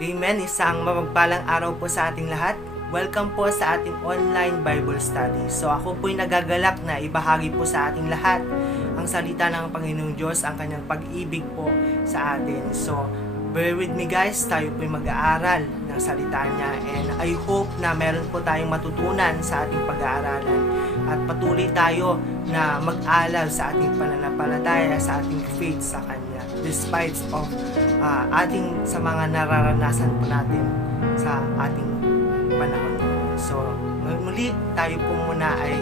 Amen. Isang mapagpalang araw po sa ating lahat. Welcome po sa ating online Bible study. So ako po'y nagagalak na ibahagi po sa ating lahat ang salita ng Panginoong Diyos, ang kanyang pag-ibig po sa atin. So bear with me guys, tayo po'y mag-aaral ng salita niya, and I hope na meron po tayong matutunan sa ating pag-aaralan at patuloy tayo na mag-alal sa ating pananampalataya, sa ating faith sa Kanya despite of sa mga nararanasan po natin sa ating panahon. So muli tayo po muna ay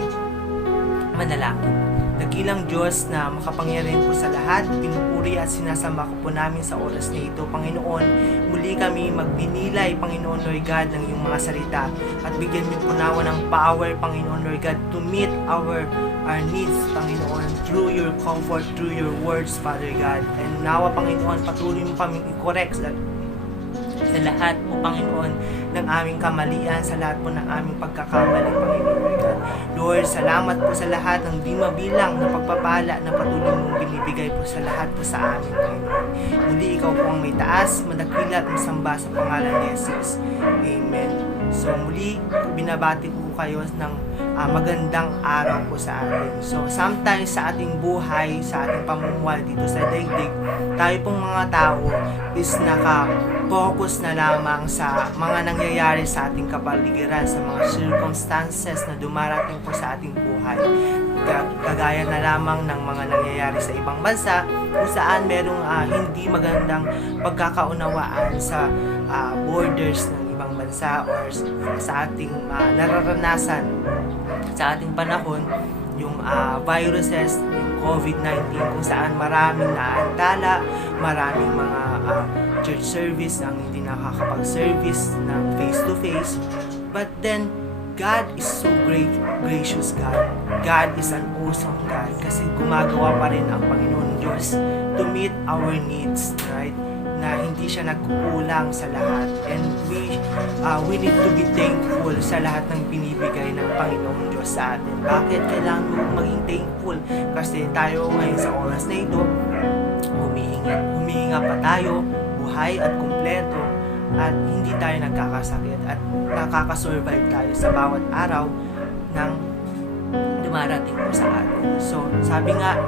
manalangin. Dakilang Diyos na makapangyarihan po sa lahat, pinupuri at sinasamba ko po namin sa oras na ito, Panginoon. Muli kami magbinilay, Panginoon Lord God, ng iyong mga salita at bigyan niyo po nawa ng power, Panginoon Lord God, to meet our needs, Panginoon, through your comfort, through your words, Father God. And nawa, Panginoon, patuloy mo kaming i-correct sa lahat po, Panginoon, ng aming kamalian, sa lahat po ng aming pagkakamali, Panginoon God. Lord, salamat po sa lahat ng di mabilang na pagpapala na patuloy mong binibigay po sa lahat po sa amin, Panginoon. Muli, ikaw po ang may taas, madakila at masamba sa pangalan ni Jesus. Amen. So muli, binabati po kayo ng magandang araw po sa atin. So sometimes sa ating buhay, sa ating pamumuhay dito sa daigdig, tayo pong mga tao is naka-focus na lamang sa mga nangyayari sa ating kapaligiran, sa mga circumstances na dumarating po sa ating buhay. Kagaya na lamang ng mga nangyayari sa ibang bansa kung saan merong hindi magandang pagkakaunawaan sa borders ng ibang bansa or sa ating nararanasan sa ating panahon, yung viruses, yung COVID-19, kung saan maraming naantala, maraming mga church service ang hindi nakakapag-service ng face-to-face. But then, God is so great, gracious God. God is an awesome God kasi gumagawa pa rin ang Panginoon Diyos to meet our needs, right? Na hindi siya nagkukulang sa lahat, and we need to be thankful sa lahat ng binibigay ng Panginoong Diyos sa atin. Bakit kailangan mo maging thankful? Kasi tayo ngayon sa oras na ito, humihinga pa tayo, buhay at kumpleto, at hindi tayo nagkakasakit at nakakasurvive tayo sa bawat araw ng dumarating po sa atin. So sabi nga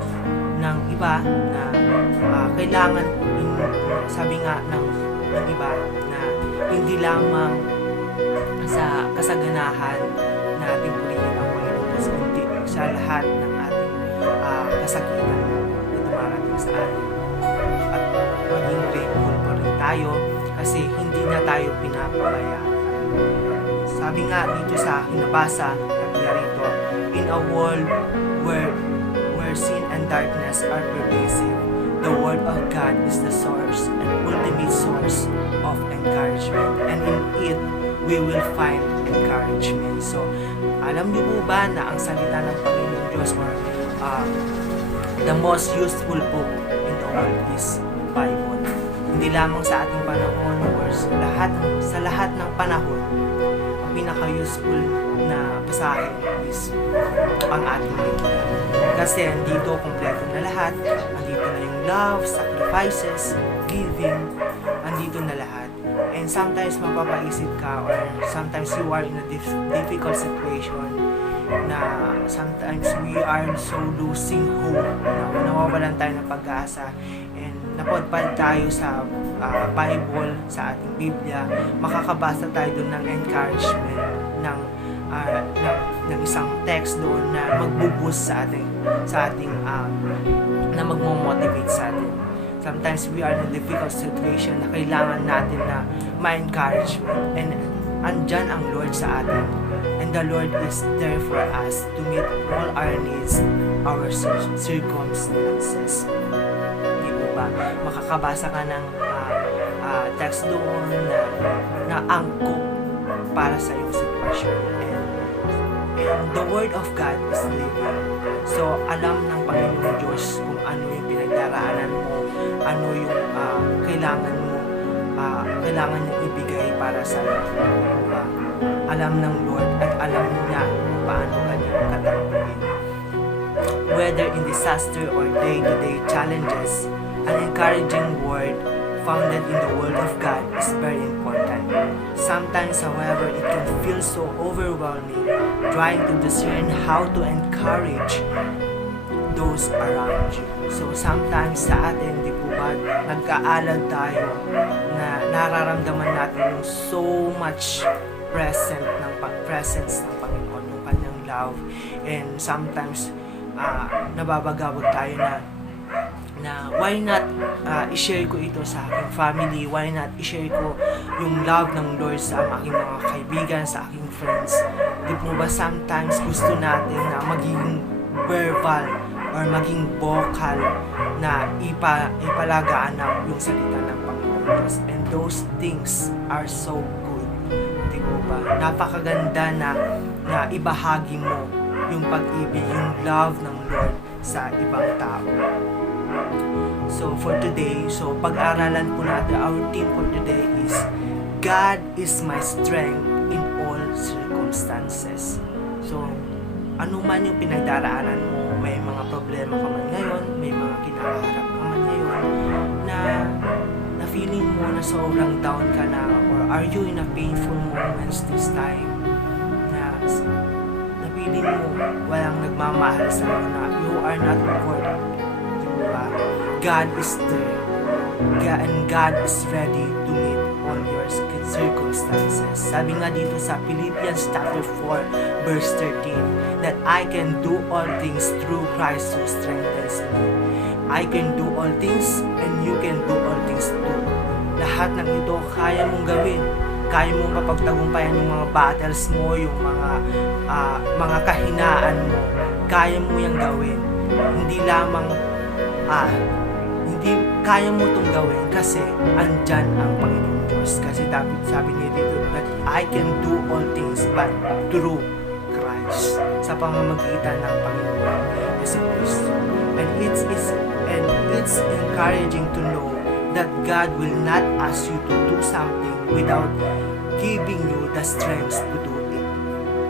ng iba na kailangan, sabi nga ng iba na hindi lamang sa kasaganahan natin purihin ang Panginoon Diyos, kundi sa lahat ng ating kasakitan na dumarating sa atin. At maging grateful pa rin tayo kasi hindi na tayo pinapabayaan. Sabi nga dito sa hinabasa na rito, in a world where sin and darkness are pervasive, the Word of God is the source and ultimate source of encouragement, and in it, we will find encouragement. So, alam niyo po ba na ang salita ng Panginoon Diyos, or the most useful book in the world is Bible? Hindi lamang sa ating panahon or sa lahat ng panahon, ang pinaka-useful na basahin is ang ating Biblia. Kasi andito kompleto na lahat. Andito na yung love, sacrifices, giving. Andito na lahat. And sometimes mapapaisip ka, or sometimes you are in a difficult situation, na sometimes we are so losing hope, na nawawalan tayo ng pag-asa, and napadpad tayo sa Bible, sa ating Biblia, makakabasa tayo doon ng encouragement, ng isang text doon na magbo-boost sa ating na magmo-motivate sa atin. Sometimes we are in a difficult situation na kailangan natin na ma-encouragement, and andyan ang Lord sa atin, and the Lord is there for us to meet all our needs, our circumstances. Di po ba? Makakabasa ka ng text doon na angkop para sa iyong sitwasyon. And the Word of God is living. So, alam ng Panginoon Diyos kung ano yung pinagdaraanan mo, ano yung kailangan mo, kailangan niya ibigay para sa iyo. Alam ng Lord at alam niya kung paano kanya katanggapin. Whether in disaster or day-to-day challenges, an encouraging word founded in the Word of God is very important. Sometimes, however, it can feel so overwhelming trying to discern how to encourage those around you. So sometimes sa atin, di po ba, nagkaalad tayo na nararamdaman natin yung so much presence ng Panginoon, ng kanyang love, and sometimes nababagabag tayo na why not i-share ko ito sa aking family, why not i-share ko yung love ng Lord sa aking mga kaibigan, sa aking friends. Di po ba sometimes gusto natin na maging verbal or maging vocal na ipalaganap yung salita ng Panginoon Diyos, and those things are so good. Di po ba? Napakaganda na ibahagi mo yung pag-ibig, yung love ng Lord sa ibang tao. So for today, pag-aralan po natin, our theme for today is God is my strength in all circumstances. So ano man yung pinagdaraanan mo, may mga problema ka man ngayon, may mga kinakaharap ka man ngayon, na feeling mo na sobrang down ka na, or are you in a painful moments this time, na feeling mo walang nagmamahal sa iyo, na you are not worth. Diba? God is there, and God is ready to meet all your circumstances. Sabi nga dito sa Philippians chapter 4 verse 13, that I can do all things through Christ who strengthens me. I can do all things and you can do all things too. Lahat ng ito kaya mong gawin. Kaya mong mapagtagumpayan yung mga battles mo, yung mga kahinaan mo. Kaya mo yung gawin. Hindi lamang hindi kaya mo itong gawin kasi andyan ang Panginoon Diyos. Kasi sabi niya dito that I can do all things but through Christ, sa pamamagitan ng Panginoon Yesu Cristo. And it's encouraging to know that God will not ask you to do something without giving you the strength to do it.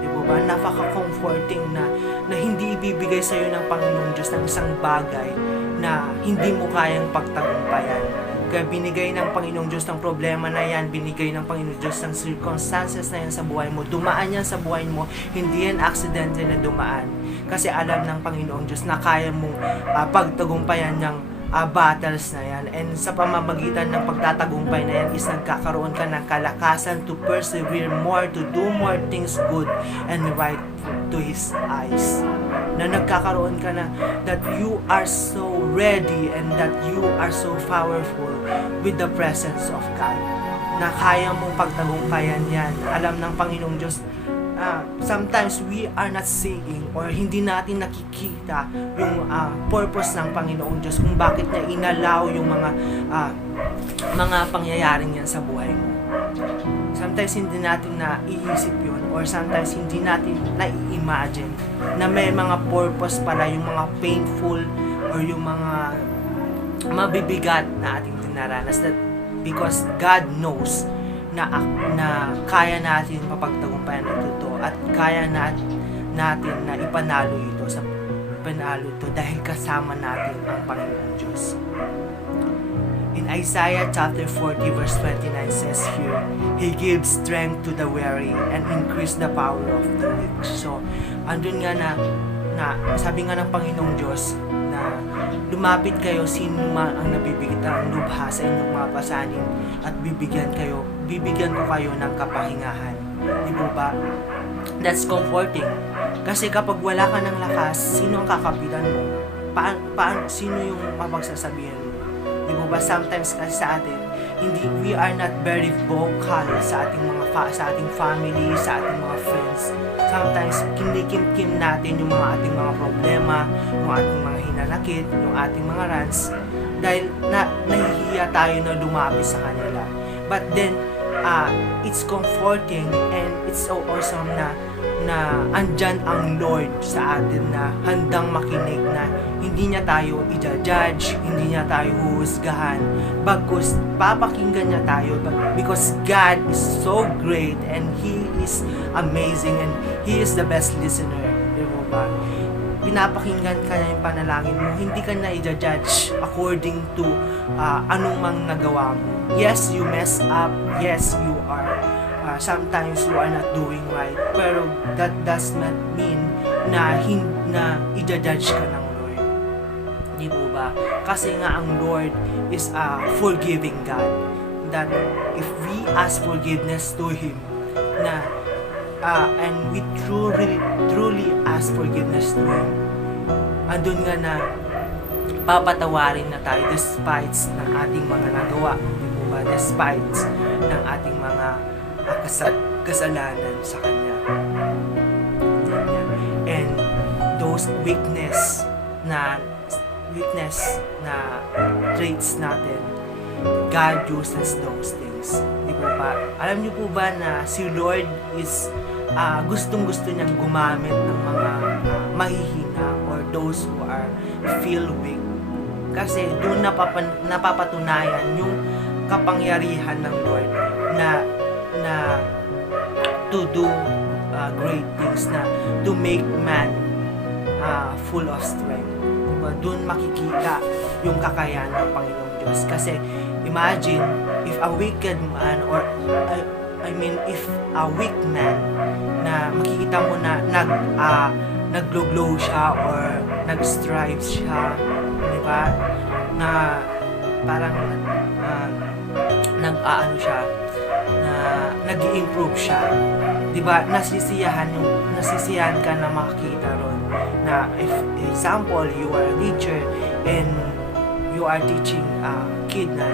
Diba ba? Napaka-comforting na hindi ibibigay sa iyo ng Panginoon Diyos ng isang bagay na hindi mo kayang pagtagumpayan. Kaya binigay ng Panginoong Diyos ng problema na yan, binigay ng Panginoong Diyos ng circumstances na yan sa buhay mo. Dumaan yan sa buhay mo, hindi yan aksidente na dumaan. Kasi alam ng Panginoong Diyos na kaya mong pagtagumpayan ng battles na yan. And sa pamamagitan ng pagtatagumpay na yan is nagkakaroon ka ng kalakasan to persevere more, to do more things good and right to His eyes. Na nagkakaroon ka na that you are so ready and that you are so powerful with the presence of God. Na kaya mong pagtagumpayan yan. Alam ng Panginoong Diyos, sometimes we are not seeing or hindi natin nakikita yung purpose ng Panginoong Diyos kung bakit niya inalaw yung mga pangyayaring yan sa buhay mo. Sometimes hindi natin naiisip yun, or sometimes hindi natin nai-imagine na may mga purpose pala yung mga painful or yung mga mabibigat na ating dinaranas, that because God knows na kaya natin mapagtagumpayan ito at kaya natin na ipanalo ito dahil kasama natin ang Panginoon Diyos. In Isaiah chapter 40 verse 29 says here, He gives strength to the weary and increase the power of the weak. So, andun nga na sabi nga ng Panginoong Diyos na lumapit kayo sino man ang nabibigatan ng lubha sa inyong mga pasanin at bibigyan ko kayo ng kapahingahan. Di ba? That's comforting. Kasi kapag wala ka ng lakas, sino ang kakapitan mo? Sino yung mapagsasabihan mo? Di ba? Sometimes kasi sa atin, we are not very vocal sa ating family, sa ating mga friends. Sometimes kinikim-kim natin yung mga ating mga problema, yung ating mga hinanakit, yung ating mga rants, dahil nahihiya tayo na lumapit sa kanila. But then it's comforting and it's so awesome na andyan ang Lord sa atin na handang makinig, na hindi niya tayo i-judge, hindi niya tayo huhusgahan, bagkus papakinggan niya tayo because God is so great and He is amazing and He is the best listener. Diba ba? pinapakinggan ka na yung panalangin mo, hindi ka na i-judge according to anong mang nagawa mo. Yes, you mess up. Yes, you are sometimes you are not doing right. Pero that does not mean na i-judge ka ng Lord. Di po ba? Kasi nga ang Lord is a forgiving God. That if we ask forgiveness to Him, and we truly ask forgiveness to Him, andun nga na papatawarin na tayo despite ng ating mga nagawa, di po ba? Despite ng ating mga kasalanan sa Kanya. And those weakness na traits natin, God uses those things. Di po ba? Alam niyo po ba na si Lord is gustong-gusto niyang gumamit ng mga mahihina or those who are feel weak. Kasi doon napapatunayan yung kapangyarihan ng Lord na to do great things, na to make man full of strength. Diba? Doon makikita yung kakayahan ng Panginoong Diyos. Kasi imagine if a wicked man or if a weak man na makikita mo na nag-glow siya or nag-strive siya, di ba? Na parang siya, na nag-i-improve siya. Di ba? Nasisiyahan ka na makakita ron. Na if example, you are a teacher and you are teaching a kid na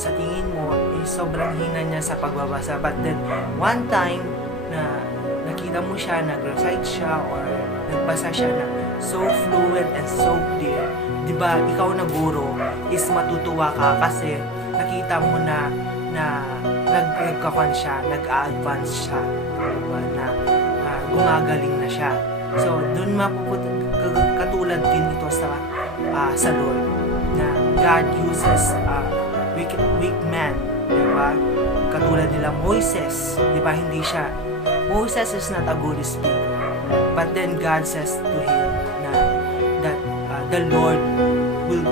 sa tingin mo sobrang hina niya sa pagbabasa, but then one time na nakita mo siya, nag-recite siya or nagbasa siya na so fluent and so clear, di ba, ikaw na guro is matutuwa ka kasi nakita mo na nag-advance siya, diba? Na gumagaling na siya. So doon katulad din ito sa Lord, na God uses weak man, diba? Katulad nila Moises, diba? Moses is not a good speaker, but then God says to him that the Lord will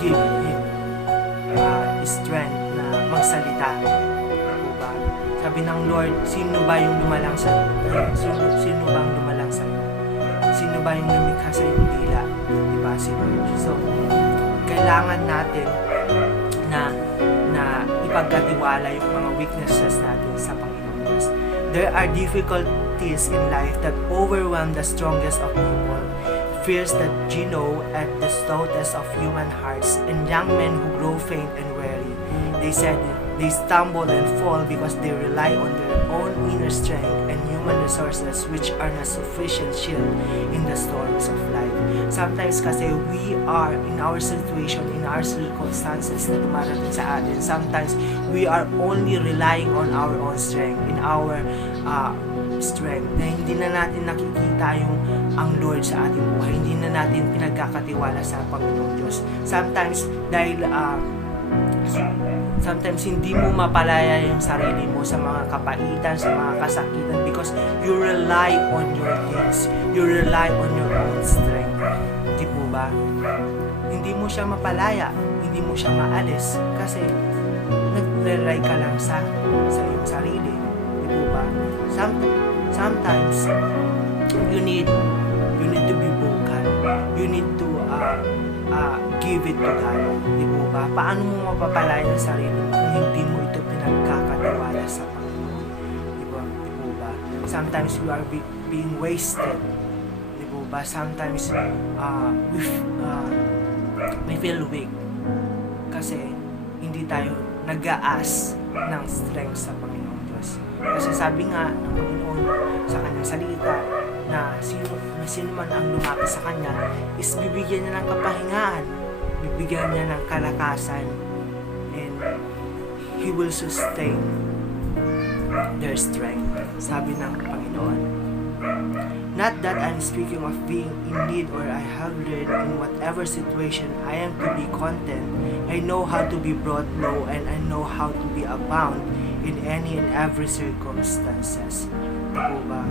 give him strength na magsalita, diba? Sabi ng Lord, sino ba yung lumalang sa sino bang lumalang sa iyo? Sino ba yung lumikha sa iyong dila? Diba? Si Lord. So kailangan natin na ipagkatiwala yung mga weaknesses natin sa Panginoon Diyos. There are difficulties in life that overwhelm the strongest of people, fears that at the stoutest of human hearts, and young men who grow faint and weary. They said they stumble and fall because they rely on their own inner strength and human resources, which are not sufficient shield in the storms of life. Sometimes kasi we are in our situation, in our circumstances na dumarating sa atin, sometimes we are only relying on our own strength, in our strength, na hindi na natin nakikita ang Lord sa ating buhay, hindi na natin pinagkakatiwala sa Panginoong Diyos. Sometimes hindi mo mapalaya yung sarili mo sa mga kapaitan, sa mga kasakitan, because you rely on your things, you rely on your own strength. Di po ba? Hindi mo siya mapalaya, hindi mo siya maalis, kasi nag-rely ka lang sa iyong sarili. Di po ba? Sometimes you need to be vocal. You need to give it to God. Di po ba? Paano mo mapapalaya ang sarili mo kung hindi mo ito pinagkakatiwala sa Panginoon? Di po ba? Sometimes we are being wasted. Di po ba? Sometimes we feel weak kasi hindi tayo nag-aas ng strength sa Panginoon Diyos. Kasi sabi nga ng Panginoon sa kanyang salita na sino man ang lumapit sa kanya is bibigyan niya ng kapahingaan, bibigyan niya ng kalakasan, and He will sustain their strength. Sabi ng Panginoon. Not that I'm speaking of being in need, or I have learned in whatever situation I am to be content. I know how to be brought low, and I know how to be abound in any and every circumstances. Diba ba?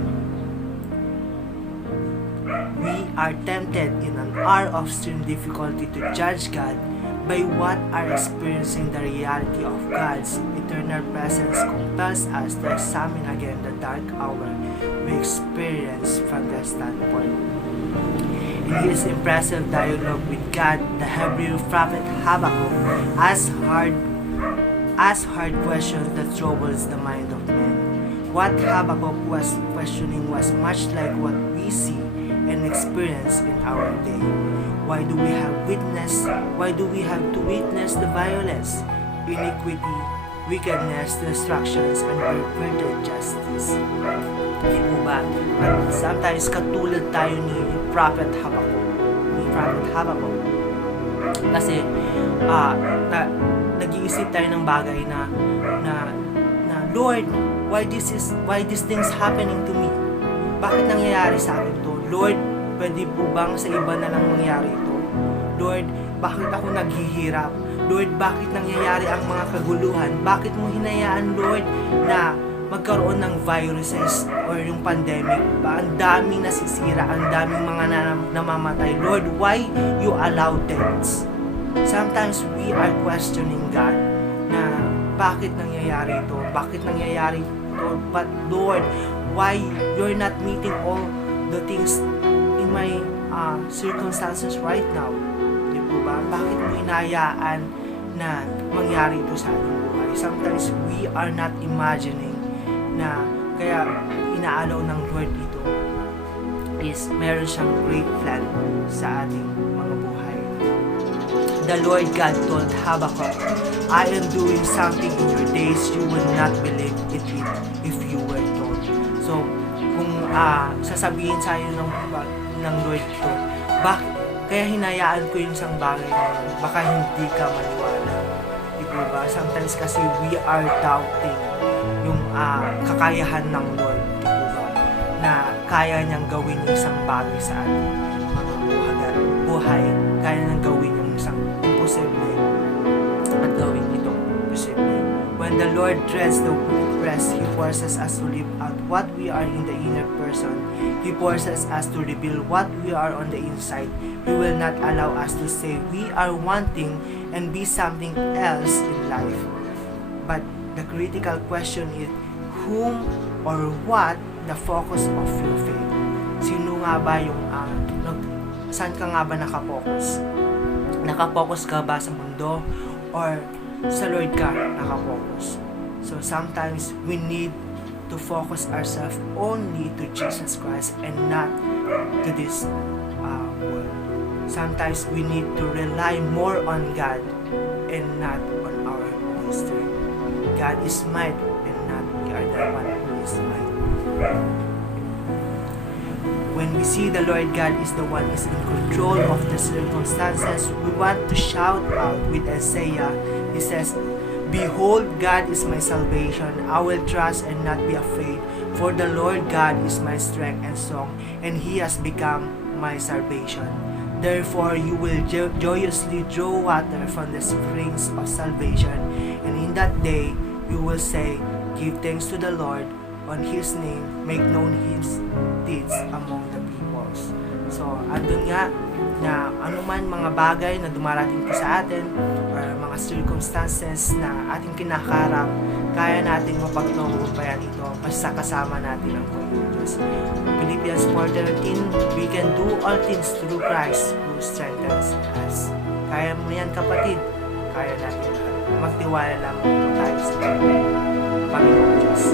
we are tempted in an hour of extreme difficulty to judge God by what are experiencing. The reality of God's eternal presence compels us to examine again the dark hour we experience from the standpoint. In his impressive dialogue with God, the Hebrew prophet Habakkuk asks hard questions that troubles the mind of men. What Habakkuk was questioning was much like what we see and experience in our day. Why do we have to witness the violence, iniquity, wickedness, destructions, and perverted justice? Di po ba? At sometimes katulad tayo ni Prophet Habakkuk. Kasi nag-iisip tayo ng bagay na Lord, why these things happening to me? Bakit nangyayari sa akin to? Lord, pwede po bang sa iba na lang mangyari ito? Lord, bakit ako naghihirap? Lord, bakit nangyayari ang mga kaguluhan? Bakit mo hinayaan, Lord, na magkaroon ng viruses or yung pandemic? Ang daming nasisira, ang daming mga namamatay. Lord, why you allow deaths? Sometimes we are questioning God na bakit nangyayari ito? Bakit nangyayari ito? But Lord, why you're not meeting all the things in my circumstances right now? Di po ba? Bakit mo inayaan na mangyari ito sa ating buhay? Sometimes we are not imagining na kaya inaalaw ng Lord ito is meron siyang great plan sa ating mga buhay. The Lord God told Habakkuk, I am doing something in your days you will not believe it if you were told. So, kung sasabihin sa iyo ng Lord ito, kaya hinayaan ko yung isang bagay na yun, baka hindi ka maniwala. Diba ba? Sometimes kasi we are doubting yung kakayahan ng Lord, diba ba? Na kaya niyang gawin yung isang bagay sa ating mga buhay. Kaya niyang gawin yung isang imposible at gawin ito posible. When the Lord dreads the rest, He forces us to live out what we are in the inner person. He forces us to reveal what we are on the inside. He will not allow us to say we are wanting and be something else in life. But the critical question is, whom or what the focus of your faith? Sino nga ba yung, saan ka nga ba nakapokus? Nakapokus ka ba sa mundo? Or sa Lord ka nakapokus? So sometimes we need to focus ourselves only to Jesus Christ and not to this world. Sometimes we need to rely more on God and not on our own strength. God is might and not we are the one who is might. When we see the Lord God is the one is in control of the circumstances, we want to shout out with Isaiah. He says, Behold, God is my salvation. I will trust and not be afraid. For the Lord God is my strength and song, and He has become my salvation. Therefore, you will joyously draw water from the springs of salvation. And in that day, you will say, Give thanks to the Lord. On His name, make known His deeds among the peoples. So, andun nga na anuman mga bagay na dumarating po sa atin or mga circumstances na ating kinakarap, kaya natin mapagtagumpayan ito basta kasama natin ang Panginoon Diyos. Philippians 4:13, we can do all things through Christ who strengthens us. Kaya mo yan, kapatid. Kaya natin magtiwala lang tayo sa Panginoon Diyos.